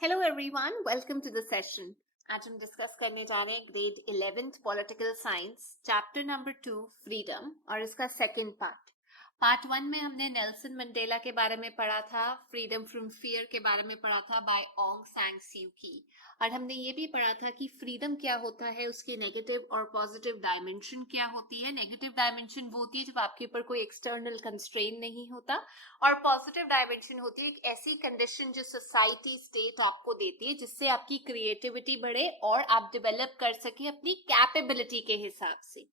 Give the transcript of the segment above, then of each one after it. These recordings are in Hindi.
Hello everyone, welcome to the session. आज हम डिस्कस करने जा रहे हैं grade 11th political science chapter number 2 freedom और इसका सेकंड पार्ट। पार्ट 1 में हमने नेल्सन मंडेला के बारे में पढ़ा था, फ्रीडम फ्रॉम फियर के बारे में पढ़ा था बाय ऑन्ग सैंग स्यू की, और हमने ये भी पढ़ा था कि फ्रीडम क्या होता है, उसकी नेगेटिव और पॉजिटिव डायमेंशन क्या होती है। नेगेटिव डायमेंशन वो होती है जब आपके ऊपर कोई एक्सटर्नल कंस्ट्रेन नहीं होता, और पॉजिटिव डायमेंशन होती है एक ऐसी कंडीशन जो सोसाइटी स्टेट आपको देती है जिससे आपकी क्रिएटिविटी बढ़े और आप डेवलप कर सके अपनी कैपेबिलिटी के हिसाब से।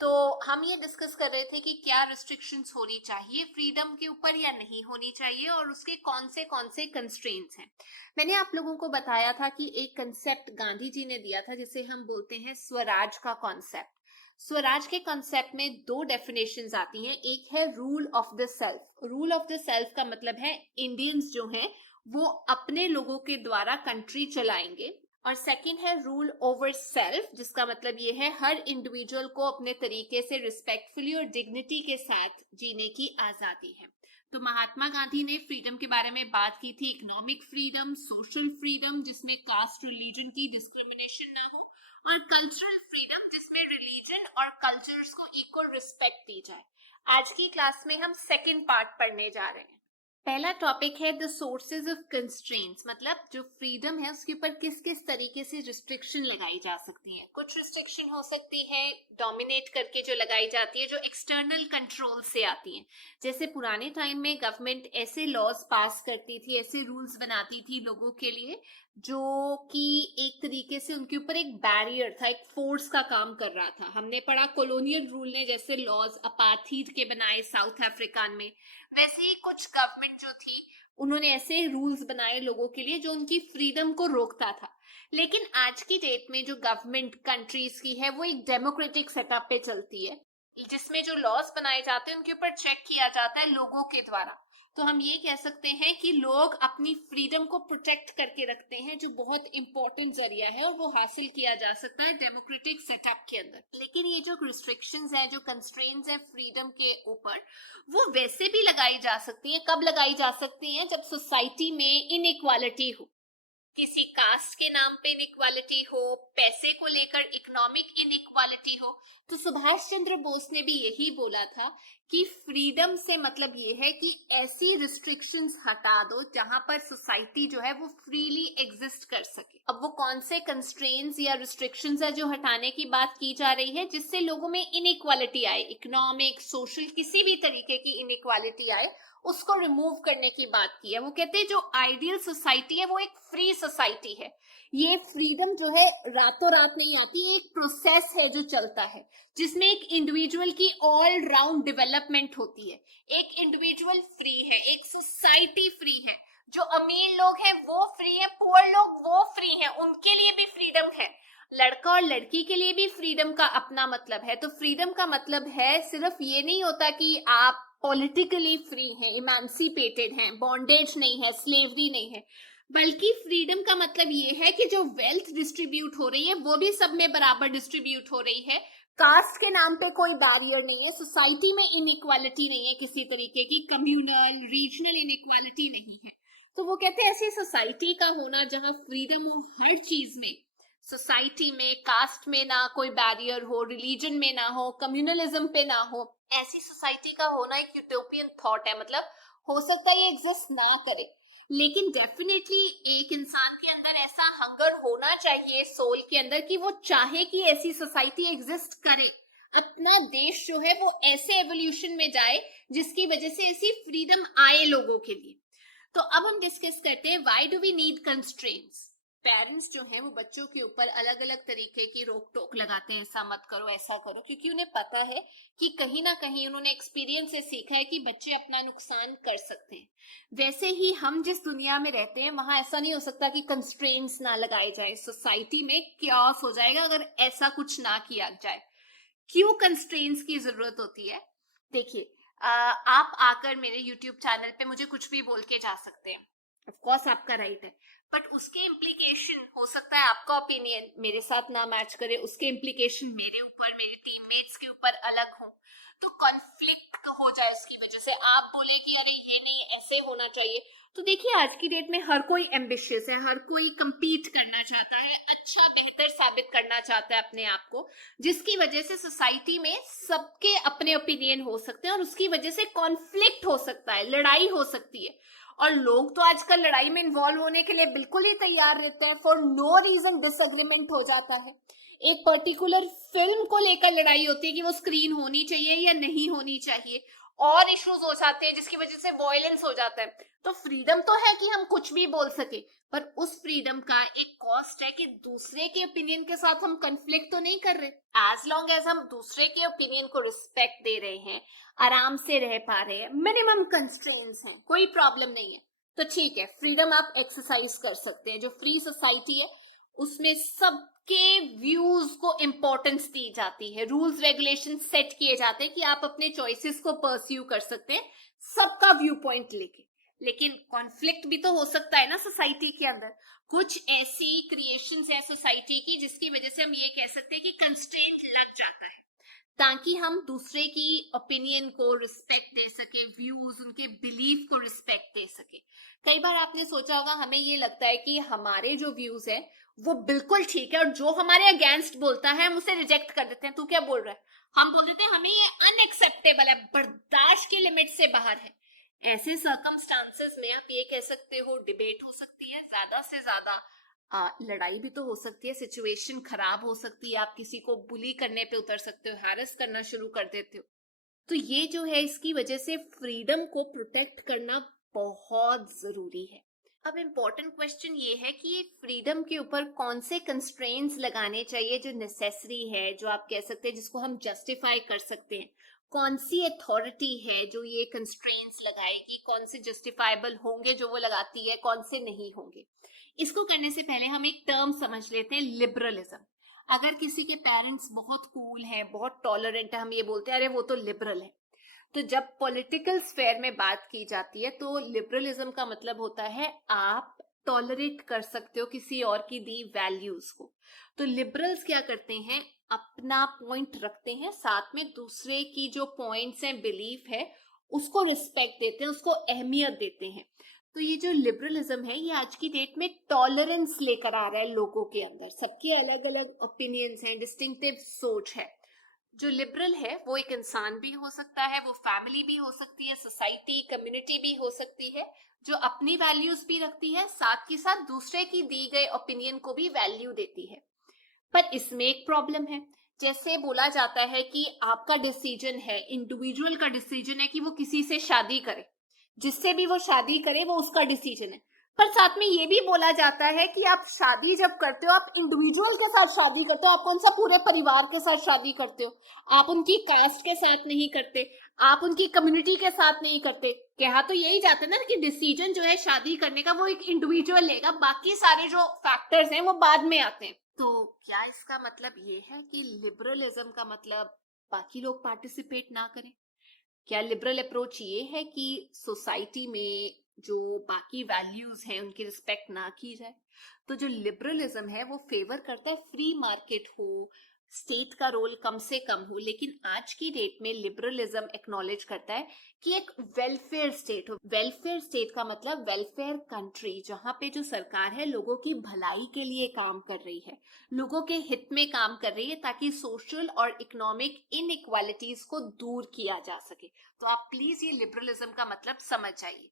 तो हम ये डिस्कस कर रहे थे कि क्या रिस्ट्रिक्शंस होनी चाहिए फ्रीडम के ऊपर या नहीं होनी चाहिए, और उसके कौन से कंस्ट्रेंट्स हैं। मैंने आप लोगों को बताया था कि एक कंसेप्ट गांधी जी ने दिया था जिसे हम बोलते हैं स्वराज का कॉन्सेप्ट। स्वराज के कॉन्सेप्ट में दो डेफिनेशंस आती हैं। एक है rule of the self. Rule of the self का मतलब है इंडियंस जो हैं वो अपने लोगों के द्वारा कंट्री चलाएंगे, और सेकंड है रूल ओवर सेल्फ, जिसका मतलब ये है हर इंडिविजुअल को अपने तरीके से रिस्पेक्टफुली और डिग्निटी के साथ जीने की आजादी है। तो महात्मा गांधी ने फ्रीडम के बारे में बात की थी, इकोनॉमिक फ्रीडम, सोशल फ्रीडम जिसमें कास्ट रिलीजन की डिस्क्रिमिनेशन ना हो, और कल्चरल फ्रीडम जिसमें रिलीजन और कल्चर्स को इक्वल रिस्पेक्ट दी जाए। आज की क्लास में हम सेकंड पार्ट पढ़ने जा रहे हैं। पहला टॉपिक है द सोर्सेज ऑफ कंस्ट्रेंट्स, मतलब जो फ्रीडम है उसके ऊपर किस किस तरीके से रिस्ट्रिक्शन लगाई जा सकती है। कुछ रिस्ट्रिक्शन हो सकती है डोमिनेट करके जो लगाई जाती है, जो एक्सटर्नल कंट्रोल से आती है। जैसे पुराने टाइम में गवर्नमेंट ऐसे लॉज पास करती थी, ऐसे रूल्स बनाती थी लोगों के लिए जो कि एक तरीके से उनके ऊपर एक बैरियर था, एक फोर्स का काम कर रहा था। हमने पढ़ा कॉलोनियल रूल ने जैसे लॉज अपार्थीड के बनाए साउथ अफ्रीका में, वैसे ही कुछ गवर्नमेंट जो थी उन्होंने ऐसे रूल्स बनाए लोगों के लिए जो उनकी फ्रीडम को रोकता था। लेकिन आज की डेट में जो गवर्नमेंट कंट्रीज की है वो एक डेमोक्रेटिक सेटअप पे चलती है, जिसमें जो लॉज बनाए जाते हैं उनके ऊपर चेक किया जाता है लोगों के द्वारा। तो हम ये कह सकते हैं कि लोग अपनी फ्रीडम को प्रोटेक्ट करके रखते हैं, जो बहुत इंपॉर्टेंट जरिया है और वो हासिल किया जा सकता है डेमोक्रेटिक सेटअप के अंदर। लेकिन ये जो रिस्ट्रिक्शंस है, जो कंस्ट्रेंट्स है फ्रीडम के ऊपर, वो वैसे भी लगाई जा सकती है। कब लगाई जा सकती है? जब सोसाइटी में इनइक्वालिटी हो, किसी कास्ट के नाम पे इनइक्वालिटी हो, पैसे को लेकर इकोनॉमिक इनइक्वालिटी हो। तो सुभाष चंद्र बोस ने भी यही बोला था कि फ्रीडम से मतलब ये है कि ऐसी रिस्ट्रिक्शंस हटा दो जहां पर सोसाइटी जो है वो फ्रीली एग्जिस्ट कर सके। अब वो कौन से कंस्ट्रेंट्स या रिस्ट्रिक्शंस है जो हटाने की बात की जा रही है जिससे लोगों में इनइक्वालिटी आए, इकोनॉमिक सोशल किसी भी तरीके की इनइक्वालिटी आए, उसको रिमूव करने की बात की है। वो कहते हैं जो आइडियल सोसाइटी है वो एक फ्री सोसाइटी है। ये फ्रीडम जो है रातों रात नहीं आती, एक प्रोसेस है जो चलता है जिसमें एक इंडिविजुअल की ऑल राउंड डेवलपमेंट होती है। एक इंडिविजुअल फ्री है, एक सोसाइटी फ्री है, जो अमीर लोग हैं वो फ्री है, पुअर लोग वो फ्री हैं, उनके लिए भी फ्रीडम है। लड़का और लड़की के लिए भी फ्रीडम का अपना मतलब है। तो फ्रीडम का मतलब है सिर्फ ये नहीं होता कि आप पॉलिटिकली फ्री हैं, इमेंसिपेटेड हैं, बॉन्डेज नहीं है, स्लेवरी नहीं है, बल्कि फ्रीडम का मतलब ये है कि जो वेल्थ डिस्ट्रीब्यूट हो रही है वो भी सब में बराबर डिस्ट्रीब्यूट हो रही है। कास्ट के नाम पे कोई बैरियर नहीं है, सोसाइटी में इनइक्वालिटी नहीं है, किसी तरीके की कम्युनल रीजनल इनइक्वालिटी नहीं है। तो वो कहते हैं ऐसी सोसाइटी का होना जहां फ्रीडम हो हर चीज में, सोसाइटी में, कास्ट में ना कोई बैरियर हो, रिलीजन में ना हो, कम्युनलिज्म पे ना हो, ऐसी सोसाइटी का होना एक यूटोपियन थॉट है। मतलब हो सकता है ये एग्जिस्ट ना करे, लेकिन डेफिनेटली एक इंसान के अंदर ऐसा हंगर होना चाहिए सोल के अंदर कि वो चाहे कि ऐसी सोसाइटी एग्जिस्ट करे, अपना देश जो है वो ऐसे एवोल्यूशन में जाए जिसकी वजह से ऐसी फ्रीडम आए लोगों के लिए। तो अब हम डिस्कस करते हैं why do we need constraints. Parents जो हैं वो बच्चों के ऊपर अलग अलग तरीके की रोक टोक लगाते हैं, ऐसा मत करो, ऐसा करो, क्योंकि उन्हें पता है कि कहीं ना कहीं उन्होंने एक्सपीरियंस से सीखा है कि बच्चे अपना नुकसान कर सकते हैं। वैसे ही हम जिस दुनिया में रहते हैं वहां ऐसा नहीं हो सकता कि कंस्ट्रेंट्स ना लगाए जाए। सोसाइटी में क्यास हो जाएगा अगर ऐसा कुछ ना किया जाए। क्यों कंस्ट्रेंट्स की जरूरत होती है? देखिए, आप आकर मेरे YouTube चैनल पे मुझे कुछ भी बोल के जा सकते हैं, ऑफ कोर्स आपका राइट है, बट उसके इम्प्लीकेशन हो सकता है आपका ओपिनियन मेरे साथ ना मैच करे, उसके इम्प्लीकेशन मेरे ऊपर, मेरे टीममेट्स के ऊपर अलग हो। तो कॉन्फ्लिक्ट हो जाए उसकी वजह से, आप बोले कि अरे ये नहीं ऐसे होना चाहिए। तो देखिए आज की डेट में हर कोई एम्बिशियस है, हर कोई compete करना चाहता है, अच्छा बेहतर साबित करना चाहता है अपने आप को, जिसकी वजह से सोसाइटी में सबके अपने ओपिनियन हो सकते हैं और उसकी वजह से कॉन्फ्लिक्ट हो सकता है, लड़ाई हो सकती है। और लोग तो आजकल लड़ाई में इन्वॉल्व होने के लिए बिल्कुल ही तैयार रहते हैं, फॉर नो रीजन डिसएग्रीमेंट हो जाता है। एक पर्टिकुलर फिल्म को लेकर लड़ाई होती है कि वो स्क्रीन होनी चाहिए या नहीं होनी चाहिए, और इश्यूज हो जाते हैं जिसकी वजह से वॉयलेंस हो जाता है। तो फ्रीडम तो है कि हम कुछ भी बोल सके, पर उस फ्रीडम का एक कॉस्ट है कि दूसरे के ओपिनियन के साथ हम कंफ्लिक्ट तो नहीं कर रहे। एज लॉन्ग एज हम दूसरे के ओपिनियन को रिस्पेक्ट दे रहे हैं, आराम से रह पा रहे हैं, मिनिमम कंस्ट्रेंट्स हैं, कोई प्रॉब्लम नहीं है, तो ठीक है, फ्रीडम आप एक्सरसाइज कर सकते हैं। जो फ्री सोसाइटी है उसमें सबके व्यूज को इंपॉर्टेंस दी जाती है, रूल्स रेगुलेशन सेट किए जाते हैं कि आप अपने चॉइसेस को परस्यू कर सकते हैं सबका व्यू पॉइंट लेके। लेकिन कॉन्फ्लिक्ट भी तो हो सकता है ना सोसाइटी के अंदर। कुछ ऐसी क्रिएशंस है सोसाइटी की जिसकी वजह से हम ये कह सकते हैं कि कंस्ट्रेंट लग जाता है, ताकि हम दूसरे की ओपिनियन को रिस्पेक्ट दे सके, व्यूज उनके बिलीफ को रिस्पेक्ट दे सके। कई बार आपने सोचा होगा हमें ये लगता है कि हमारे जो व्यूज है वो बिल्कुल ठीक है और जो हमारे अगेंस्ट बोलता है हम उसे रिजेक्ट कर देते हैं। तू क्या बोल रहा है, हम बोल देते हैं हमें ये अनएक्सेप्टेबल है, बर्दाश्त की लिमिट से बाहर है। ऐसे सर्कमस्टांसेस में आप ये कह सकते हो डिबेट हो सकती है, ज्यादा से ज्यादा लड़ाई भी तो हो सकती है, सिचुएशन खराब हो सकती है, आप किसी को बुली करने पे उतर सकते हो, हैरेस करना शुरू कर देते हो। तो ये जो है इसकी वजह से फ्रीडम को प्रोटेक्ट करना बहुत जरूरी है। अब इम्पोर्टेंट क्वेश्चन ये है कि ये फ्रीडम के ऊपर कौन से कंस्ट्रेंट्स लगाने चाहिए जो नेसेसरी है, जो आप कह सकते हैं जिसको हम जस्टिफाई कर सकते हैं। कौन सी अथॉरिटी है जो ये कंस्ट्रेंट्स लगाएगी, कौन से जस्टिफाइबल होंगे जो वो लगाती है, कौन से नहीं होंगे। इसको करने से पहले हम एक टर्म समझ लेते हैं, लिबरलिज्म। अगर किसी के पेरेंट्स बहुत कूल हैं, बहुत टॉलरेंट है, हम ये बोलते हैं अरे वो तो लिबरल है। तो जब पॉलिटिकल स्फेयर में बात की जाती है तो लिबरलिज्म का मतलब होता है आप टॉलरेट कर सकते हो किसी और की दी वैल्यूज को। तो लिबरल्स क्या करते हैं, अपना पॉइंट रखते हैं, साथ में दूसरे की जो पॉइंट्स हैं, बिलीफ है, उसको रिस्पेक्ट देते हैं, उसको अहमियत देते हैं। तो ये जो लिबरलिज्म है ये आज की डेट में टॉलरेंस लेकर आ रहा है लोगों के अंदर। सबके अलग अलग ओपिनियंस हैं, डिस्टिंक्टिव सोच है। जो लिबरल है वो एक इंसान भी हो सकता है, वो फैमिली भी हो सकती है, सोसाइटी कम्युनिटी भी हो सकती है, जो अपनी वैल्यूज भी रखती है, साथ ही साथ दूसरे की दी गई ओपिनियन को भी वैल्यू देती है। पर इसमें एक प्रॉब्लम है। जैसे बोला जाता है कि आपका डिसीजन है, इंडिविजुअल का डिसीजन है कि वो किसी से शादी करे, जिससे भी वो शादी करे वो उसका डिसीजन है। पर साथ में ये भी बोला जाता है कि आप शादी जब करते हो आप इंडिविजुअल के साथ शादी करते हो, आप कौन सा पूरे परिवार के साथ शादी करते हो, आप उनकी कास्ट के साथ नहीं करते, आप उनकी कम्युनिटी के साथ नहीं करते। कहा तो यही जाता है ना कि डिसीजन जो है शादी करने का वो एक इंडिविजुअल लेगा, बाकी सारे जो फैक्टर्स हैं वो बाद में आते हैं। तो क्या इसका मतलब ये है कि लिबरलिज्म का मतलब बाकी लोग पार्टिसिपेट ना करें? क्या लिबरल अप्रोच ये है कि सोसाइटी में जो बाकी वैल्यूज हैं उनकी रिस्पेक्ट ना की जाए? तो जो लिबरलिज्म है वो फेवर करता है फ्री मार्केट हो, स्टेट का रोल कम से कम हो। लेकिन आज की डेट में लिबरलिज्म एक्नॉलेज करता है कि एक वेलफेयर स्टेट हो। वेलफेयर स्टेट का मतलब वेलफेयर कंट्री, जहां पे जो सरकार है लोगों की भलाई के लिए काम कर रही है, लोगों के हित में काम कर रही है, ताकि सोशल और इकोनॉमिक इनइक्वालिटीज को दूर किया जा सके। तो आप प्लीज ये लिबरलिज्म का मतलब समझ जाइए।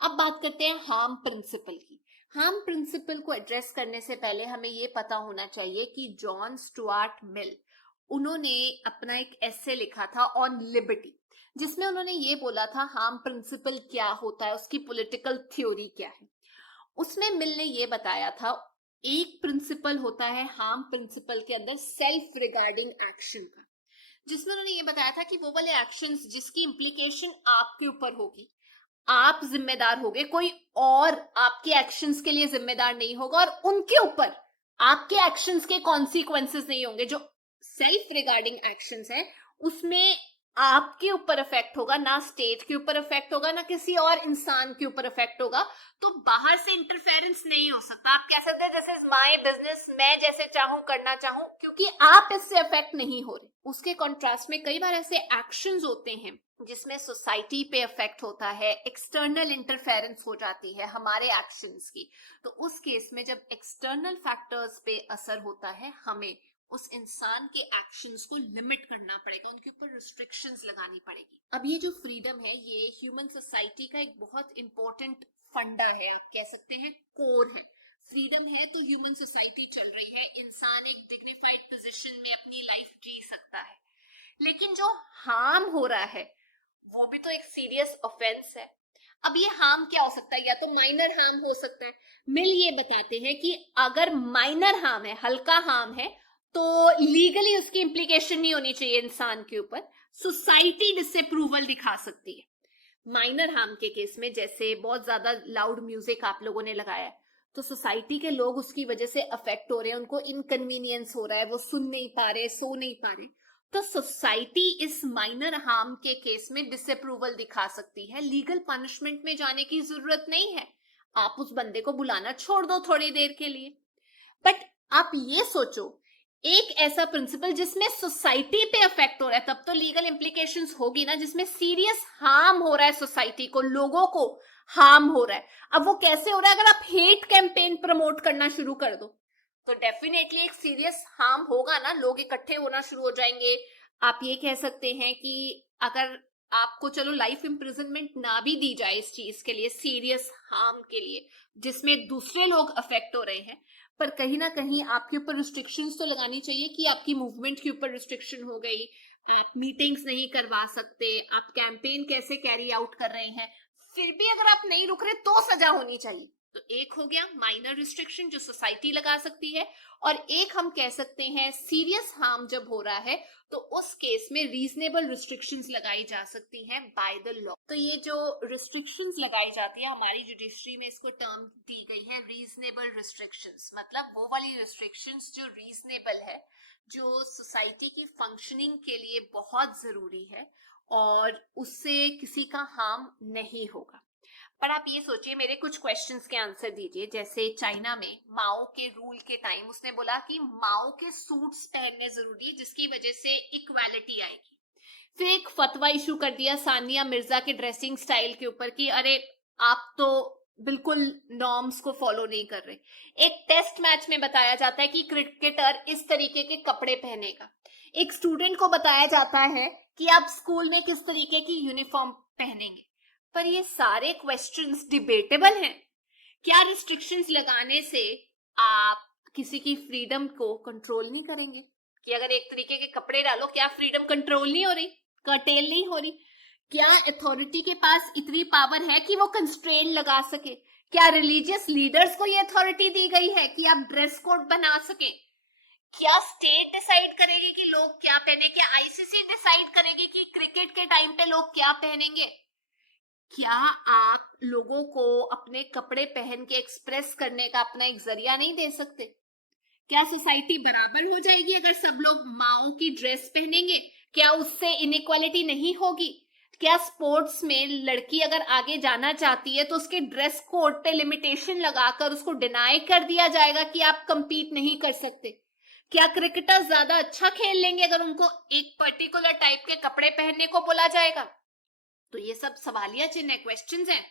अब बात करते हैं हार्म प्रिंसिपल की। हार्म प्रिंसिपल को एड्रेस करने से पहले हमें ये पता होना चाहिए कि जॉन स्टुअर्ट मिल, उन्होंने अपना एक एसे लिखा था ऑन लिबर्टी, जिसमें उन्होंने ये बोला था हार्म प्रिंसिपल क्या होता है, उसकी पॉलिटिकल थ्योरी क्या है। उसमें मिल ने ये बताया था एक प्रिंसिपल होता है हार्म प्रिंसिपल के अंदर सेल्फ रिगार्डिंग एक्शन का, जिसमें उन्होंने ये बताया था कि वो वाले एक्शंस जिसकी इंप्लीकेशन आपके ऊपर होगी, आप जिम्मेदार होगे, कोई और आपके एक्शंस के लिए जिम्मेदार नहीं होगा और उनके ऊपर आपके एक्शंस के कॉन्सिक्वेंसेस नहीं होंगे। जो सेल्फ रिगार्डिंग एक्शंस है उसमें आपके ऊपर इफेक्ट होगा, ना स्टेट के ऊपर इफेक्ट होगा, ना किसी और इंसान के ऊपर इफेक्ट होगा, तो बाहर से इंटरफेरेंस नहीं हो सकता। आप कह सकते हैं दिस इज माय बिजनेस, मैं जैसे चाहूं करना चाहूं, क्योंकि आप इससे इफेक्ट नहीं हो रहे। उसके कॉन्ट्रास्ट में कई बार ऐसे एक्शंस होते हैं जिसमें सोसाइटी पे इफेक्ट होता है, एक्सटर्नल इंटरफेरेंस हो जाती है हमारे एक्शंस की। तो उस केस में जब एक्सटर्नल फैक्टर्स पे असर होता है, हमें उस इंसान के एक्शंस को लिमिट करना पड़ेगा, उनके ऊपर रिस्ट्रिक्शंस लगानी पड़ेगी। अब ये जो फ्रीडम है, ये ह्यूमन सोसाइटी का एक बहुत इंपॉर्टेंट फंडा है, आप कह सकते हैं कोर है। फ्रीडम है तो ह्यूमन सोसाइटी चल रही है, इंसान एक डिग्निफाइड पोजीशन में अपनी लाइफ जी सकता है। लेकिन जो हार्म हो रहा है वो भी तो एक सीरियस ऑफेंस है। अब ये हार्म क्या हो सकता है? या तो माइनर हार्म हो सकता है। मिल ये बताते हैं कि अगर माइनर हार्म है, हल्का हार्म है, तो लीगली उसकी इंप्लीकेशन नहीं होनी चाहिए इंसान के ऊपर, सोसाइटी डिसअप्रूवल दिखा सकती है। माइनर हार्म के केस में, जैसे बहुत ज्यादा लाउड म्यूजिक आप लोगों ने लगाया है, तो सोसाइटी के लोग उसकी वजह से अफेक्ट हो रहे हैं, उनको इनकन्वीनियंस हो रहा है, वो सुन नहीं पा रहे, सो नहीं पा रहे, तो सोसाइटी इस माइनर हार्म के केस में डिसअप्रूवल दिखा सकती है। लीगल पनिशमेंट में जाने की जरूरत नहीं है, आप उस बंदे को बुलाना छोड़ दो थोड़ी देर के लिए। बट आप ये सोचो, एक ऐसा प्रिंसिपल जिसमें सोसाइटी पे इफेक्ट हो रहा है, तब तो लीगल इंप्लीकेशंस होगी ना, जिसमें सीरियस हार्म हो रहा है, सोसाइटी को, लोगों को हार्म हो रहा है। अब वो कैसे हो रहा है? अगर आप हेट कैंपेन प्रमोट करना शुरू कर दो तो डेफिनेटली एक सीरियस हार्म होगा ना, लोग इकट्ठे होना शुरू हो जाएंगे। आप ये कह सकते हैं कि अगर आपको चलो लाइफ इम्प्रिजनमेंट ना भी दी जाए इस चीज के लिए, सीरियस हार्म के लिए जिसमें दूसरे लोग अफेक्ट हो रहे हैं, पर कहीं ना कहीं आपके ऊपर रिस्ट्रिक्शंस तो लगानी चाहिए कि आपकी मूवमेंट के ऊपर रिस्ट्रिक्शन हो गई, आप मीटिंग्स नहीं करवा सकते, आप कैंपेन कैसे कैरी आउट कर रहे हैं, फिर भी अगर आप नहीं रुक रहे तो सजा होनी चाहिए। तो एक हो गया माइनर रिस्ट्रिक्शन जो सोसाइटी लगा सकती है, और एक हम कह सकते हैं सीरियस हार्म जब हो रहा है तो उस केस में रीजनेबल रिस्ट्रिक्शंस लगाई जा सकती हैं बाय द लॉ। तो ये जो रिस्ट्रिक्शंस लगाई जाती है हमारी जुडिशरी में, इसको टर्म दी गई है रीजनेबल रिस्ट्रिक्शंस। मतलब वो वाली रिस्ट्रिक्शंस जो रीजनेबल है, जो सोसाइटी की फंक्शनिंग के लिए बहुत जरूरी है और उससे किसी का हार्म नहीं होगा। पर आप ये सोचिए, मेरे कुछ क्वेश्चंस के आंसर दीजिए। जैसे चाइना में माओ के रूल के टाइम उसने बोला कि माओ के सूट्स पहनने जरूरी है जिसकी वजह से इक्वालिटी आएगी। फिर एक फतवा इशू कर दिया सानिया मिर्जा के ड्रेसिंग स्टाइल के ऊपर कि अरे आप तो बिल्कुल नॉर्म्स को फॉलो नहीं कर रहे। एक टेस्ट मैच में बताया जाता है कि क्रिकेटर इस तरीके के कपड़े पहनेगा। एक स्टूडेंट को बताया जाता है कि आप स्कूल में किस तरीके की यूनिफॉर्म पहनेंगे। पर ये सारे क्वेश्चंस डिबेटेबल हैं। क्या रिस्ट्रिक्शंस लगाने से आप किसी की फ्रीडम को कंट्रोल नहीं करेंगे? कि अगर एक तरीके के कपड़े डालो, क्या फ्रीडम कंट्रोल नहीं हो रही, कर्टेल नहीं हो रही? क्या अथॉरिटी के पास इतनी पावर है कि वो कंस्ट्रेंट लगा सके? क्या रिलीजियस लीडर्स को ये अथॉरिटी दी गई है कि आप ड्रेस कोड बना सके? क्या स्टेट डिसाइड करेगी कि लोग क्या पहने? क्या आईसीसी डिसाइड करेगी कि क्रिकेट के टाइम पे लोग क्या पहनेंगे? क्या आप लोगों को अपने कपड़े पहन के एक्सप्रेस करने का अपना एक जरिया नहीं दे सकते? क्या सोसाइटी बराबर हो जाएगी अगर सब लोग माओ की ड्रेस पहनेंगे? क्या उससे इनइक्वालिटी नहीं होगी? क्या स्पोर्ट्स में लड़की अगर आगे जाना चाहती है तो उसके ड्रेस कोड पे लिमिटेशन लगाकर उसको डिनाई कर दिया जाएगा कि आप कंपीट नहीं कर सकते? क्या क्रिकेटर ज्यादा अच्छा खेल लेंगे अगर उनको एक पर्टिकुलर टाइप के कपड़े पहनने को बोला जाएगा? तो ये सब सवालिया चिन्ह है, क्वेश्चंस हैं।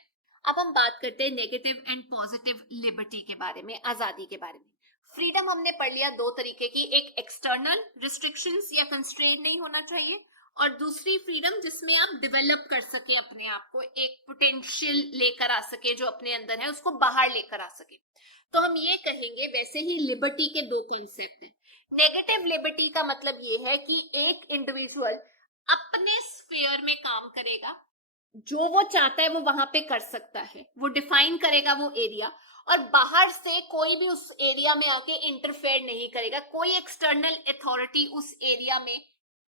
अब हम बात करते हैं नेगेटिव एंड पॉजिटिव लिबर्टी के बारे में, आजादी के बारे में। फ्रीडम हमने पढ़ लिया दो तरीके की, एक एक्सटर्नल रिस्ट्रिक्शंस या कंस्ट्रेंट नहीं होना चाहिए, और दूसरी फ्रीडम जिसमें आप डेवलप कर सके अपने आप को, एक पोटेंशियल लेकर आ सके जो अपने अंदर है उसको बाहर लेकर आ सके। तो हम ये कहेंगे वैसे ही लिबर्टी के दो कॉन्सेप्ट हैं। नेगेटिव लिबर्टी का मतलब ये है कि एक इंडिविजुअल अपने स्फीयर में काम करेगा, जो वो चाहता है वो वहां पे कर सकता है, वो डिफाइन करेगा वो एरिया, और बाहर से कोई भी उस एरिया में आके इंटरफेयर नहीं करेगा, कोई एक्सटर्नल अथॉरिटी उस एरिया में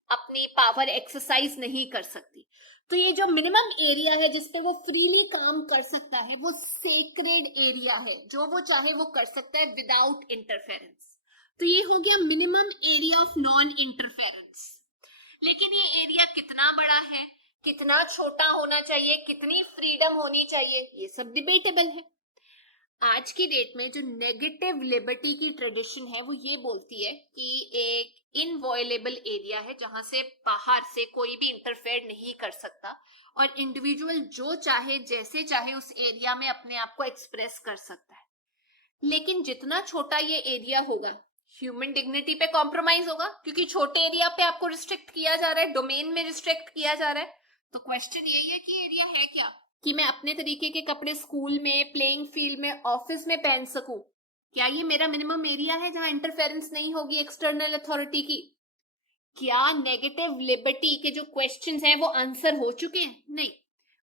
अपनी पावर एक्सरसाइज नहीं कर सकती। तो ये जो मिनिमम एरिया है जिसपे वो फ्रीली काम कर सकता है वो सेक्रेड एरिया है, जो वो चाहे वो कर सकता है विदाउट इंटरफेरेंस। तो ये हो गया minimum area of non interference. लेकिन ये एरिया कितना बड़ा है, कितना छोटा होना चाहिए, कितनी फ्रीडम होनी चाहिए, ये सब डिबेटेबल है। आज की डेट में जो नेगेटिव लिबर्टी की ट्रेडिशन है वो ये बोलती है कि एक इनवॉयलेबल एरिया है जहां से बाहर से कोई भी इंटरफेयर नहीं कर सकता और इंडिविजुअल जो चाहे जैसे चाहे उस एरिया में अपने आप को एक्सप्रेस कर सकता है। लेकिन जितना छोटा ये एरिया होगा ह्यूमन डिग्निटी पे कॉम्प्रोमाइज होगा, क्योंकि छोटे एरिया पे आपको रिस्ट्रिक्ट किया जा रहा है, डोमेन में रिस्ट्रिक्ट किया जा रहा है। तो क्वेश्चन यही है कि एरिया है क्या कि मैं अपने तरीके के कपड़े स्कूल में, प्लेइंग फील्ड में, ऑफिस में पहन सकूं। क्या ये मेरा मिनिमम एरिया है जहां इंटरफेरेंस नहीं होगी एक्सटर्नल अथॉरिटी की? क्या नेगेटिव लिबर्टी के जो क्वेश्चंस हैं वो आंसर हो चुके हैं? नहीं,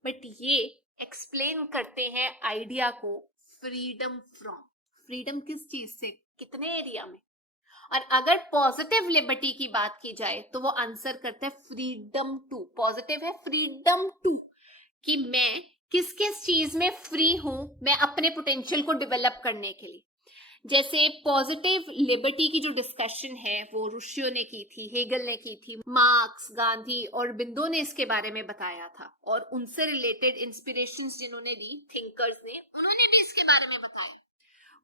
बट ये एक्सप्लेन करते हैं आइडिया को फ्रीडम फ्रॉम। फ्रीडम किस चीज से, कितने एरिया में? और अगर पॉजिटिव लिबर्टी की बात की जाए तो वो आंसर करते हैं फ्रीडम टू। पॉजिटिव है फ्रीडम टू, कि मैं किस किस चीज में फ्री हूं मैं अपने पोटेंशियल को डेवलप करने के लिए। जैसे पॉजिटिव लिबर्टी की जो डिस्कशन है वो रुशियो ने की थी, हेगल ने की थी, मार्क्स, गांधी और बिंदो ने इसके बारे में बताया था, और उनसे रिलेटेड इंस्पिरेशंस जिन्होंने दी थिंकर्स ने, उन्होंने भी इसके बारे में बताया।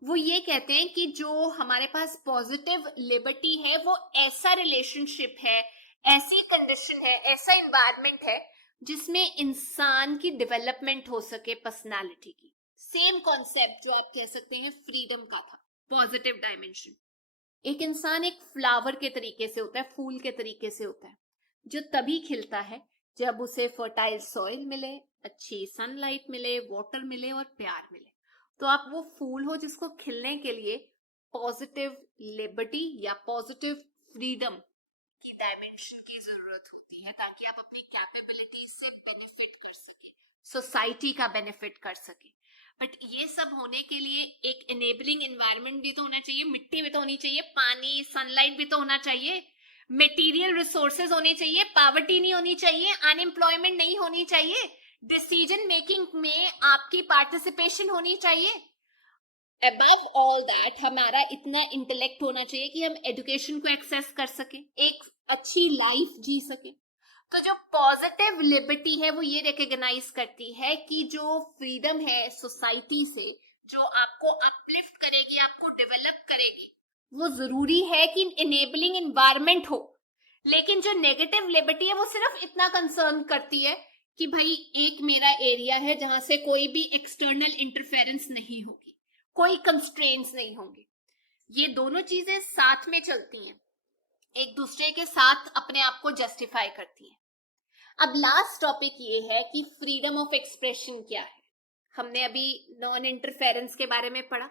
वो ये कहते हैं कि जो हमारे पास पॉजिटिव लिबर्टी है वो ऐसा रिलेशनशिप है, ऐसी कंडीशन है, ऐसा इन्वायरमेंट है जिसमें इंसान की डेवलपमेंट हो सके पर्सनालिटी की। सेम कॉन्सेप्ट जो आप कह सकते हैं फ्रीडम का था, पॉजिटिव डायमेंशन। एक इंसान एक फ्लावर के तरीके से होता है, फूल के तरीके से होता है, जो तभी खिलता है जब उसे फर्टाइल सॉइल मिले, अच्छी सनलाइट मिले, वाटर मिले और प्यार मिले। तो आप वो फूल हो जिसको खिलने के लिए पॉजिटिव लिबर्टी या पॉजिटिव फ्रीडम की डायमेंशन की जरूरत होती है, ताकि आप अपनी कैपेबिलिटी से बेनिफिट कर सके, सोसाइटी का बेनिफिट कर सके। बट ये सब होने के लिए एक एनेबलिंग एनवायरनमेंट भी तो होना चाहिए, मिट्टी भी तो होनी चाहिए, पानी, सनलाइट भी तो होना चाहिए, मटेरियल रिसोर्सेज होने चाहिए, पॉवर्टी नहीं होनी चाहिए, अनएम्प्लॉयमेंट नहीं होनी चाहिए, डिसीजन मेकिंग में आपकी पार्टिसिपेशन होनी चाहिए। अबव ऑल दैट हमारा इतना इंटेलेक्ट होना चाहिए कि हम एजुकेशन को एक्सेस कर सके, एक अच्छी लाइफ जी सके। तो जो पॉजिटिव लिबर्टी है वो ये रिकॉग्नाइज करती है कि जो फ्रीडम है सोसाइटी से, जो आपको अपलिफ्ट करेगी, आपको डेवलप करेगी, वो जरूरी है कि इनेबलिंग एनवायरनमेंट हो। लेकिन जो नेगेटिव लिबर्टी है वो सिर्फ इतना कंसर्न करती है कि भाई एक मेरा एरिया है जहां से कोई भी एक्सटर्नल इंटरफेरेंस नहीं होगी, कोई कंस्ट्रेंट्स नहीं होंगे। ये दोनों चीजें साथ में चलती हैं, एक दूसरे के साथ अपने आप को जस्टिफाई करती हैं। अब लास्ट टॉपिक ये है कि फ्रीडम ऑफ एक्सप्रेशन क्या है। हमने अभी नॉन इंटरफेरेंस के बारे में पढ़ा।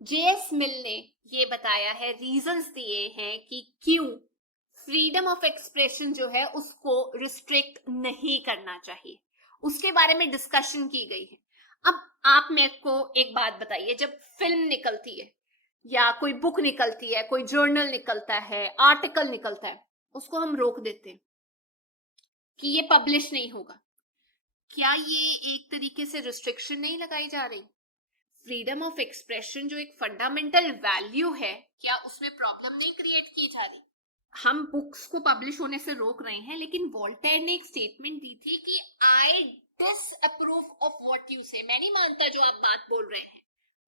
जेएस मिल ने ये बताया है, रीजंस दिए हैं कि क्यों फ्रीडम ऑफ एक्सप्रेशन जो है उसको रिस्ट्रिक्ट नहीं करना चाहिए, उसके बारे में डिस्कशन की गई है। अब आप मेरे को एक बात बताइए, जब फिल्म निकलती है या कोई बुक निकलती है, कोई जर्नल निकलता है, आर्टिकल निकलता है, उसको हम रोक देते हैं कि ये पब्लिश नहीं होगा, क्या ये एक तरीके से रिस्ट्रिक्शन नहीं लगाई जा रही? फ्रीडम ऑफ एक्सप्रेशन जो एक फंडामेंटल वैल्यू है, क्या उसमें प्रॉब्लम नहीं क्रिएट की जा रही? हम बुक्स को पब्लिश होने से रोक रहे हैं, लेकिन वोल्टेयर ने एक स्टेटमेंट दी थी कि आई डिसअप्रूव ऑफ व्हाट यू से। मैं नहीं मानता जो आप बात बोल रहे हैं,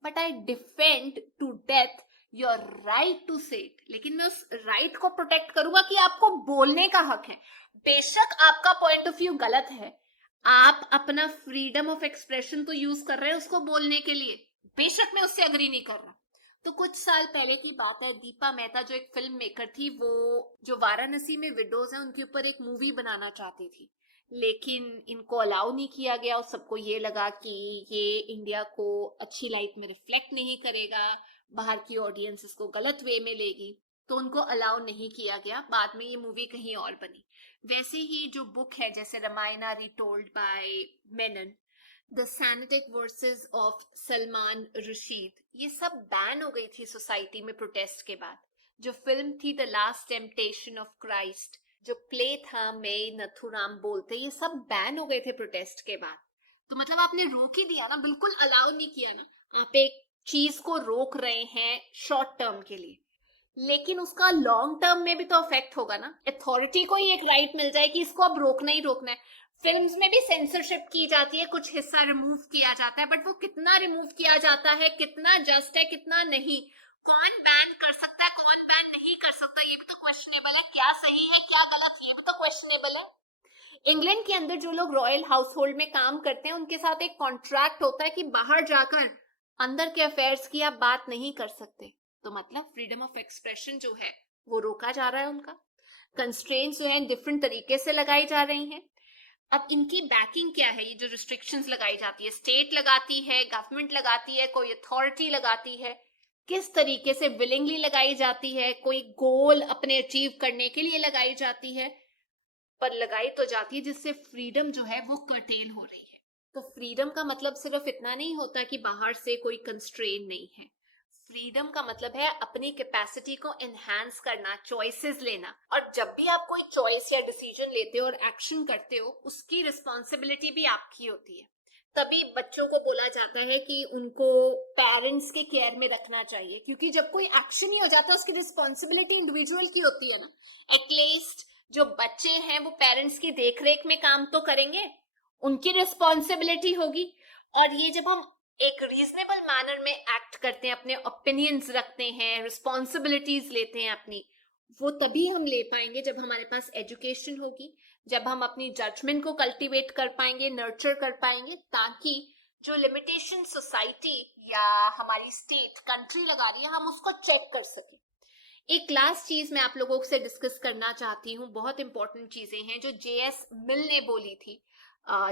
but I defend to death your right to say it. लेकिन मैं उस राइट को प्रोटेक्ट करूंगा कि आपको बोलने का हक है। बेशक आपका पॉइंट ऑफ व्यू गलत है, आप अपना फ्रीडम ऑफ एक्सप्रेशन तो यूज कर रहे हैं उसको बोलने के लिए, बेशक मैं उससे अग्री नहीं कर रहा। तो कुछ साल पहले की बात है, दीपा मेहता जो एक फिल्म मेकर थी, वो जो वाराणसी में विडोज है उनके ऊपर एक मूवी बनाना चाहती थी, लेकिन इनको अलाउ नहीं किया गया और सबको ये लगा कि ये इंडिया को अच्छी लाइट में रिफ्लेक्ट नहीं करेगा, बाहर की ऑडियंस इसको गलत वे में लेगी, तो उनको अलाउ नहीं किया गया। बाद में ये मूवी कहीं और बनी। वैसे ही जो बुक है, जैसे Ramayana retold by Menon, the Satanic Verses of Salman Rushdie, ये सब बैन हो गई थी सोसाइटी में प्रोटेस्ट के बाद। जो फिल्म थी the last temptation of Christ, जो प्ले था मैं नथुराम बोलते, ये सब बैन हो गए थे प्रोटेस्ट के बाद। तो मतलब आपने रोक ही दिया ना, बिल्कुल अलाउ नहीं किया ना, आप एक चीज को रोक रहे हैं शॉर्ट टर्म के लिए। लेकिन उसका लॉन्ग टर्म में भी तो अफेक्ट होगा ना। अथॉरिटी को ही एक राइट मिल जाए कि इसको अब रोकना ही रोकना है। फिल्म्स में भी सेंसरशिप की जाती है, कुछ हिस्सा रिमूव किया जाता है, बट वो कितना रिमूव किया जाता है, कितना जस्ट है, कितना नहीं, कौन बैन कर सकता है, कौन बैन नहीं कर सकता, ये भी तो क्वेश्चनेबल है। क्या सही है क्या गलत, ये भी तो क्वेश्चनेबल है। इंग्लैंड के अंदर जो लोग रॉयल हाउस होल्ड में काम करते हैं उनके साथ एक कॉन्ट्रैक्ट होता है कि बाहर जाकर अंदर के अफेयर्स की आप बात नहीं कर सकते। तो मतलब फ्रीडम ऑफ एक्सप्रेशन जो है वो रोका जा रहा है, उनका कंस्ट्रेंट्स जो है डिफरेंट तरीके से लगाई जा रही हैं। अब इनकी बैकिंग क्या है, ये जो रिस्ट्रिक्शंस लगाई जाती है, स्टेट लगाती है, गवर्नमेंट लगाती है, कोई अथॉरिटी लगाती है, किस तरीके से विलिंगली लगाई जाती है, कोई गोल अपने अचीव करने के लिए लगाई जाती है, पर लगाई तो जाती है जिससे फ्रीडम जो है वो कर्टेल हो रही है। तो फ्रीडम का मतलब सिर्फ इतना नहीं होता कि बाहर से कोई कंस्ट्रेन नहीं है। फ्रीडम का मतलब है अपनी कैपेसिटी को एनहांस करना, चॉइसेस लेना, और जब भी आप कोई चॉइस या डिसीजन लेते हो और एक्शन करते हो उसकी रिस्पॉन्सिबिलिटी भी आपकी होती है। तभी बच्चों को बोला जाता है कि उनको पेरेंट्स के केयर में रखना चाहिए, क्योंकि जब कोई एक्शन ही हो जाता है उसकी रिस्पॉन्सिबिलिटी इंडिविजुअल की होती है ना। एटलीस्ट जो बच्चे हैं वो पेरेंट्स की देखरेख में काम तो करेंगे, उनकी रिस्पॉन्सिबिलिटी होगी। और ये जब हम एक रीजनेबल मैनर में एक्ट करते हैं, अपने ओपिनियंस रखते हैं, रिस्पॉन्सिबिलिटीज लेते हैं अपनी, वो तभी हम ले पाएंगे जब हमारे पास एजुकेशन होगी, जब हम अपनी जजमेंट को कल्टीवेट कर पाएंगे, नर्चर कर पाएंगे, ताकि जो लिमिटेशन सोसाइटी या हमारी स्टेट कंट्री लगा रही है हम उसको चेक कर सकें। एक लास्ट चीज मैं आप लोगों से डिस्कस करना चाहती हूँ, बहुत इंपॉर्टेंट चीजें हैं जो जेएस मिल ने बोली थी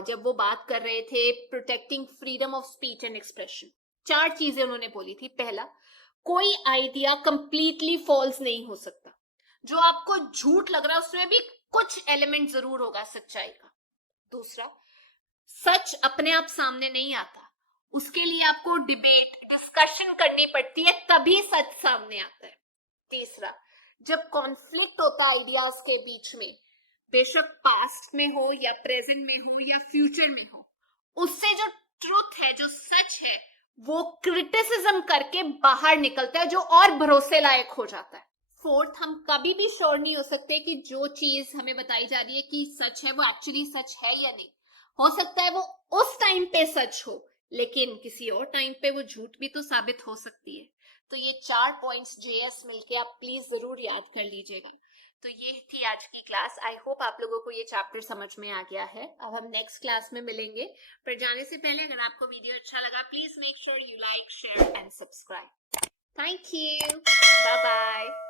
जब वो बात कर रहे थे protecting freedom of speech and expression. 4 चीजें उन्होंने बोली थी। पहला, कोई आइडिया कंप्लीटली फॉल्स नहीं हो सकता। जो आपको झूठ लग रहा है उसमें भी कुछ एलिमेंट जरूर होगा सच्चाई का। दूसरा, सच अपने आप सामने नहीं आता, उसके लिए आपको डिबेट, डिस्कशन करनी पड़ती है, तभी सच सामने आता है। तीसरा, जब कॉन्फ्लिक्ट होता है आइडियाज के बीच में, बेशक पास्ट में हो या प्रेजेंट में हो या फ्यूचर में हो, उससे जो ट्रूथ है, जो सच है, वो क्रिटिसिज्म करके बाहर निकलता है, जो और भरोसे लायक हो जाता है। फोर्थ, हम कभी भी श्योर नहीं हो सकते कि जो चीज हमें बताई जा रही है कि सच है वो एक्चुअली सच है या नहीं। हो सकता है वो उस टाइम पे सच हो, लेकिन किसी और टाइम पे वो झूठ भी तो साबित हो सकती है। तो ये 4 पॉइंट्स जेएस मिलके आप प्लीज जरूर याद कर लीजिएगा। तो ये थी आज की क्लास। आई होप आप लोगों को ये चैप्टर समझ में आ गया है। अब हम नेक्स्ट क्लास में मिलेंगे, पर जाने से पहले अगर आपको वीडियो अच्छा लगा please make sure you like, share and subscribe. Thank you, bye bye.